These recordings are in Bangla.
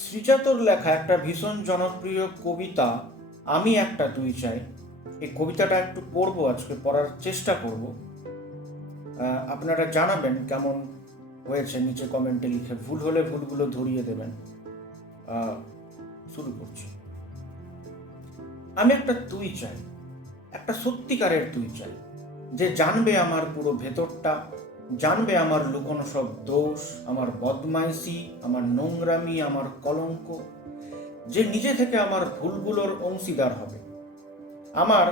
শ্রীজাতর লেখা একটা ভীষণ জনপ্রিয় কবিতা আমি একটা তুই চাই। এই কবিতাটা একটু পড়বো, আজকে পড়ার চেষ্টা করব। আপনারা জানাবেন কেমন হয়েছে, নিচে কমেন্টে লিখে। ভুল হলে ভুলগুলো ধরিয়ে দেবেন। শুরু করছি। আমি একটা তুই চাই, একটা সত্যিকারের তুই চাই, যে জানবে আমার পুরো ভেতরটা, জানবে আমার লুকোনো সব দোষ, আমার বদমাইশি, আমার নোংরামি, আমার কলঙ্ক, যে নিজে থেকে আমার ভুলগুলোর অংশীদার হবে, আমার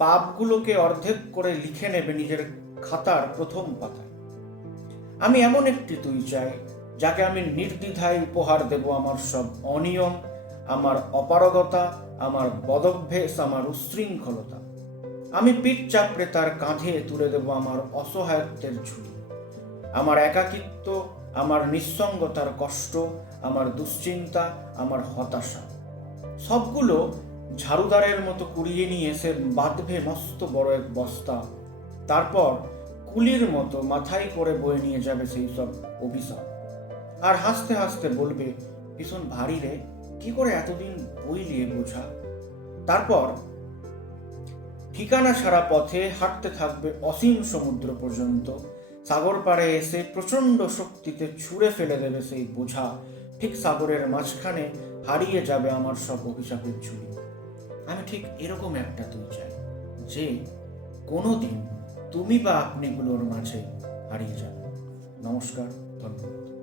পাপগুলোকে অর্ধেক করে লিখে নেবে নিজের খাতার প্রথম পাতায়। আমি এমন একটি তুই চাই, যাকে আমি নির্দ্বিধায় উপহার দেব আমার সব অনিয়ম, আমার অপারগতা, আমার বদভ্যেস, আমার উচ্ছৃঙ্খলতা। আমি পিঠ চাপড়ে তার কাঁধে তুলে দেব আমার অসহায়ত্বের ঝুলি, আমার একাকিত্ব, আমার নিঃসঙ্গতার কষ্ট, আমার দুশ্চিন্তা, আমার হতাশা। সবগুলো ঝাড়ুদারের মতো কুড়িয়ে নিয়ে সে বাঁধবে মস্ত বড় এক বস্তা। তারপর কুলির মতো মাথায় করে বয়ে নিয়ে যাবে সেই সব অভিশাপ, আর হাসতে হাসতে বলবে, ভীষণ ভারী রে, কি করে এতদিন বইলিয়ে বোঝা। তারপর ঠিকানা ছাড়া পথে হাঁটতে থাকবে অসীম সমুদ্র পর্যন্ত। সাগর পাড়ে এসে প্রচণ্ড শক্তিতে ছুঁড়ে ফেলে দেবে সেই বোঝা। ঠিক সাগরের মাঝখানে হারিয়ে যাবে আমার সব অভিশাপের ঝুলি। আমি ঠিক এরকম একটা তুই চাই, যে কোনোদিন তুমি বা আপনিগুলোর মাঝে হারিয়ে যাবে। নমস্কার, ধন্যবাদ।